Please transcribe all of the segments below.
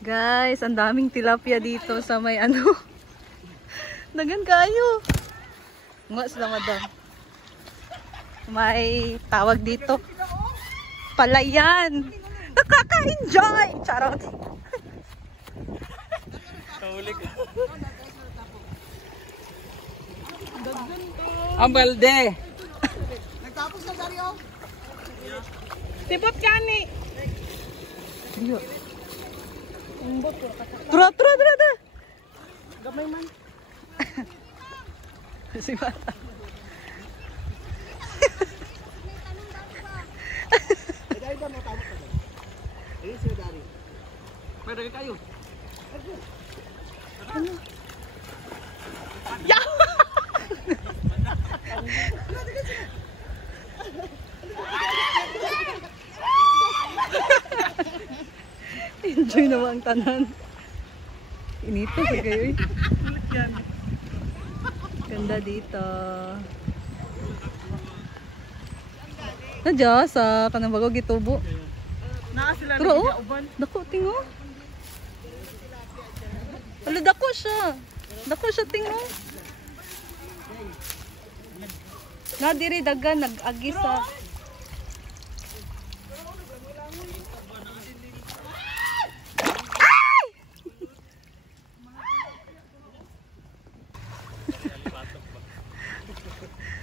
Guys, ang daming tilapia dito sa may ano. Nagan kayo. Ngas na madam. May tawag dito. Palayan. Nakaka-enjoy. Charot. Ang balde. Nagtapos na Dario. Tibot kani. Tura. Gamay man. Si Bata. Dahil ba matapos ka? Eh, si Dario. Pwede kayo. Enjoy naman ang tanan. Inito sa kayo eh. Ganda dito. Nadya sa kanang bago gitubo. Pero oh, dako tingo. Wala dako siya. Dako siya tingo. Na diri dagan nag-agi sa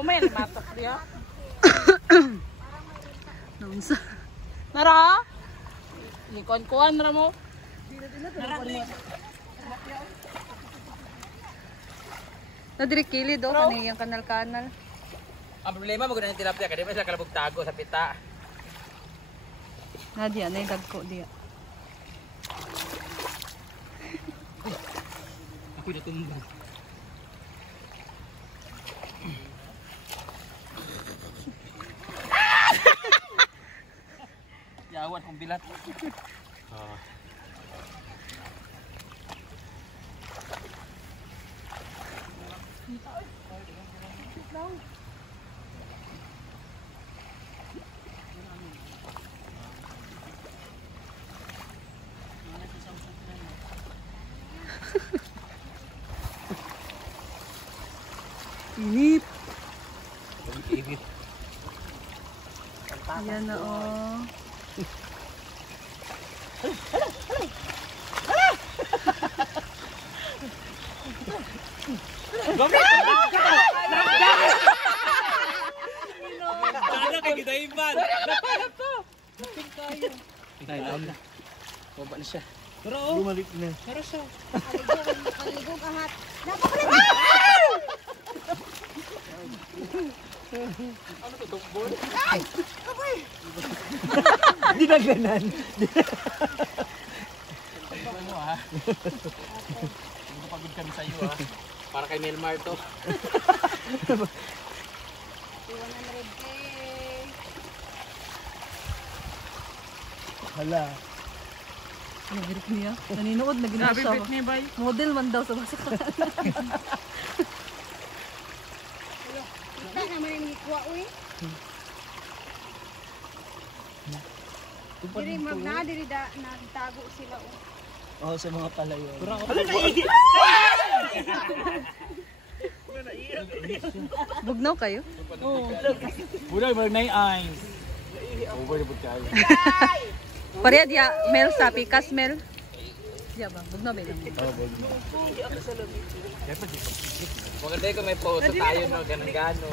May limatok diya. Nonsa. Nara? Likon-kuan ra mo. Na diri kilid do kaniyang kanal-kanal. Ang problema mo gud tilapia kay di ba sila kalabog tago sa pita. Na diya na dagko diya. Ako natumbo. Yawan kong bilat. Init. Init. Ayan na oh. Sana kay gidaiban. Napalap to. Itay na. Baba na siya. Pero bumalik na. Pero siya. Aligo kahat. Ano to tukbol? Ay! Kapay! Di na ganan. Ano ha? Pagod kami sa iyo ha. Para kay Melmar to. 100K. Hala. Ano birik niya? Naninood na ginawa siya. Model man daw sa basa. Kita naman yung ikuha uy. Diri magna diri da nagtago sila oh. Oh, sa mga palayo. Bugnaw kayo? Buday mag nay eyes. Over the kayo. Pareha diya, Mel sa pikas, Mel. Diya ba? Bugnaw ba lang? Maganda ko may photo tayo no, ganun-gano.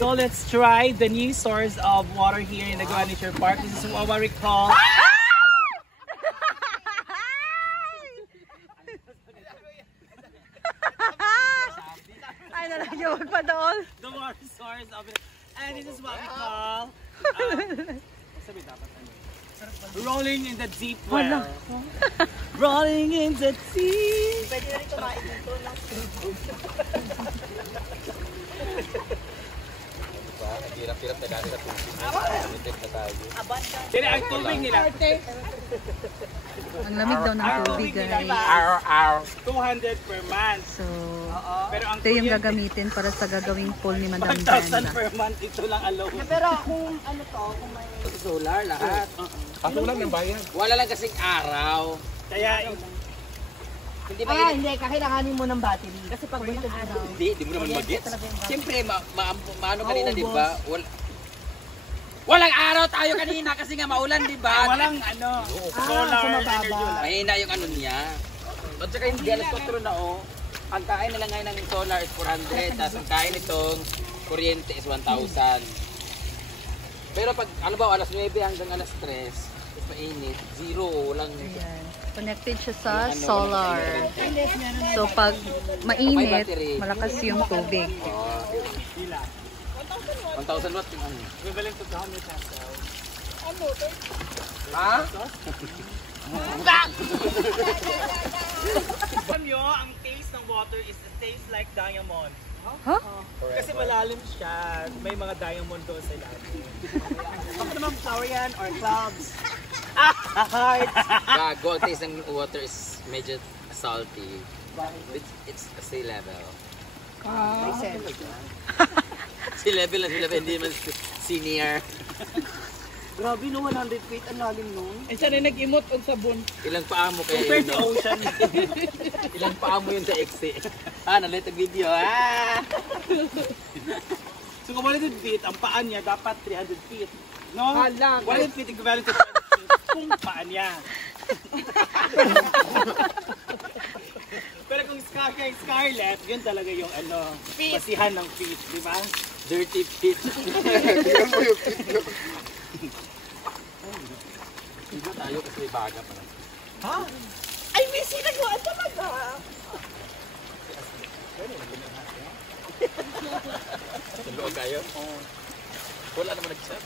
So let's try the new source of water here in Nagawa Nature Park. This is what we call Ay, nalagyan pa doon. the water source of it. And this is what we call rolling in the deep well. Rolling in the deep. Pwede na rin kumain dito lang. Hirap-hirap na dati sa tubig. Sino ang tubig nila? Ang lamig daw ng tubig, guys. 200 per month. So, Pero ang ito yung gagamitin para sa gagawing pool ni Madam 1,000 Brenda. per month. Ito lang alone. Pero kung ano to, kung may... Solar lahat. Ako lang ng bayan. Wala lang kasing araw. Kaya Hindi ba Ah, hindi, kakailanganin mo ng battery. Kasi pag wala araw. Hindi mo naman mag-gets. Siyempre, maano kanina, di ba? Walang araw tayo kanina kasi nga maulan, di ba? walang ano, solar energy. Mahina yung ano niya. At saka hindi, alas 4 na oh. Ang kain nila ngayon ng solar is 400, tapos ang kain itong kuryente is 1,000. Pero pag, ano ba, alas 9 hanggang alas 3, is mainit, zero, walang... Ayan. Connected siya sa solar. So, pag mainit, malakas yung tubig. 1,000 watts yung ano. Equivalent to 100 pesos. Ha? Alam nyo, ang taste ng water is it tastes like diamond. Huh? Kasi malalim siya. May mga diamond doon sa ilalim. Bakit naman flower yan or clouds? Hearts! Gago, ang taste ng water is medyo salty. It's a sea level. Sea level na sea level, hindi naman senior. Grabe no, 100 feet ang lalim nun. Eh, siya na nag-emote ang sabon. Ilang paa mo kaya Compared yun? to ocean. Ilang paa mo yun sa XC? Nalit ang video, So kung 100 feet, ang paan niya dapat 300 feet. No? Hala, 100 feet equivalent to 300 feet. Kung paan niya. Pero kung Scarlett, yun talaga yung ano, basihan ng feet, di ba? Dirty feet. Tingnan mo yung video. Hindi tayo kasi baga pa. Ha? Ay, may sinagawa talaga. Tulog kayo? Wala naman nag-chat.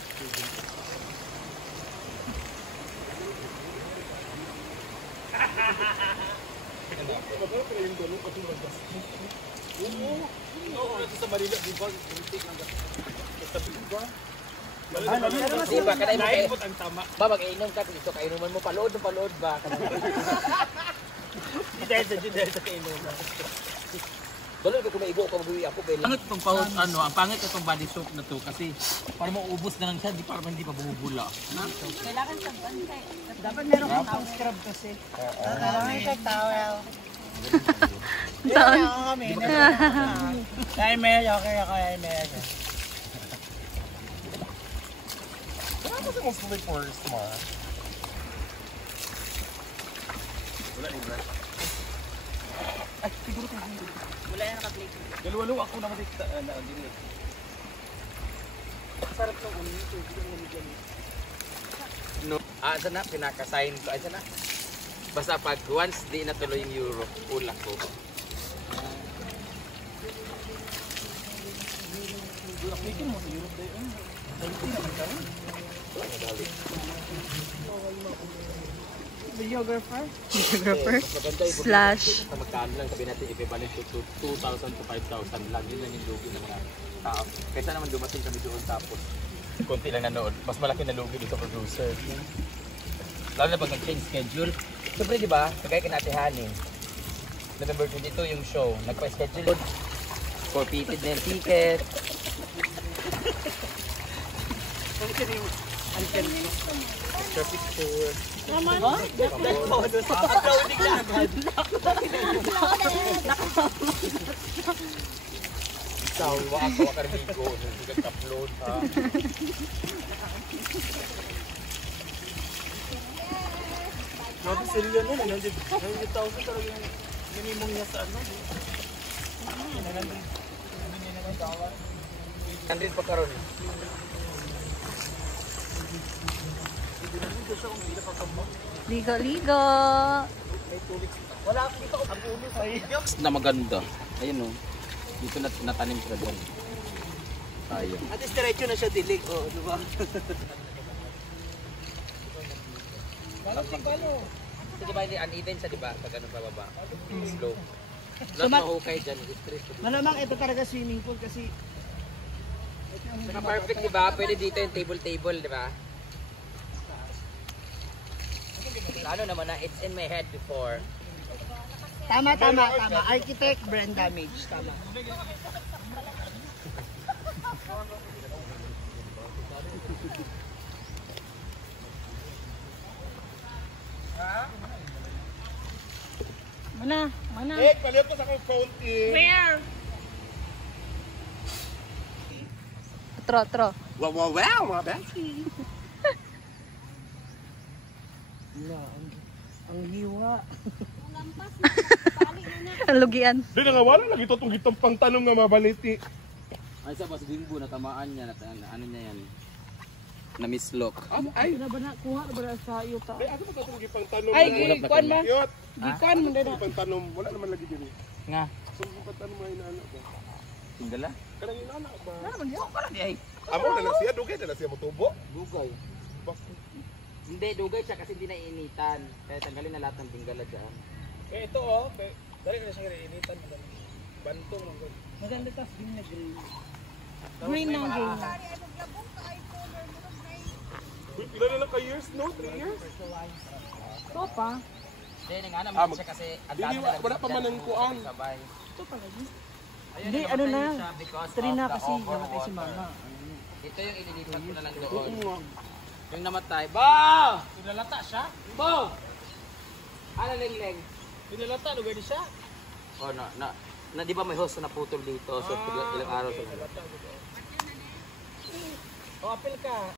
Oo, ito sa Manila, di ba? Di ba? Kanay mo kayo. Naipot ang tama. Ba, mag-inom ka dito. Kainuman mo. Palood ba? Didesa kainuman. Dalo ko maibo ko mag-uwi ako. Pangit itong ang pangit itong body soap na to kasi para maubos na lang siya, para hindi pa bumubula. Dapat meron kang house scrub kasi. Kailangan siya towel. Saan? kami. Kaya may okay. Ano sa most slippers, ma? Wala yan naka-plate. Galuwalo ako naman dito na dili. Sarap ng ano ito, No. Sana pinaka-sign ko. Sana. Basta pag once di natuloy yung Europe, ulak ko. Videographer? Videographer? Maganda yung Slash. sa magkano lang sabihin natin equivalent to 2,000 to 5,000 lang. Yun lang yung lugi ng mga tao. Kaysa naman dumating kami doon tapos konti lang nanood. Mas malaki na lugi dito sa producer. Lalo na pag nag-change schedule. Siyempre di ba, kagaya kinatihanin. November 22 yung show. Nagpa-schedule. Forfeited na yung ticket. Extra picture. uploading na agad. Ikaw, waka karmigo. Nagsigat upload ha. Grabe sila nun, 100,000 talaga yung minimum niya sa ano. 100 pa karon. Liga-liga. Wala akong dito ang ulo sa iyo. Na maganda. Ayun o. Dito na natanim sila doon. Tayo. At least diretso na siya dilig. Oh, di ba? Kasi diba hindi uneven siya diba? Pag ano pababa. Slow. Lahat mahukay dyan. Straight. Malamang ito talaga swimming pool kasi Saka perfect diba? Pwede dito yung table-table diba? Ano naman na, it's in my head before. Tama. Architect, brand damage. Tama. Mana? Eh, palit ko sa akong fountain. Where? Tro. Wow, mga besi. Wala, ang hiwa. Ang lugian. Di na nga wala lagi to itong gitong pangtanong nga mabaliti. Ay sa boss Bimbo natamaan niya ano niya yan. Na mislok. Ay, Wala ba na? Kuha na ba na sa iyo ta? ay, ako ba itong gipangtanong? Ay, Wala pa gikuan ba? Yot, Gikuan mo na. gipangtanong, wala naman lagi din. Nga. So, gipangtanong mga inaanak ba? Tingala. Kanang inaanak ba? Ay. Amo na lang siya, dugay na lang siya motubo. Dugay. Bakit? Hindi, dugay siya kasi hindi naiinitan. Kaya tanggalin na lahat ng tingala dyan. Eh, ito oh. Dali na siya initan. Bantong lang. Maganda tas green na green. Green na green. Uy, pila na lang ka years, no? 3 years? Ito pa. Hindi, nga naman Ah, siya kasi Dili, wala pa man ang kuan. sabay. Ito pala din. Ayun, Hindi, namatay ano na. siya because 3 na of the kasi overwater. namatay si mama. Ito yung ililipat ko na lang Oo doon. nga. Yung namatay. Ba! Pinalata siya? Bo! Ano leng-leng? Pinalata, lugar di siya? Oh, na di ba may host na naputol dito? So, ilang araw sa O, apel ka.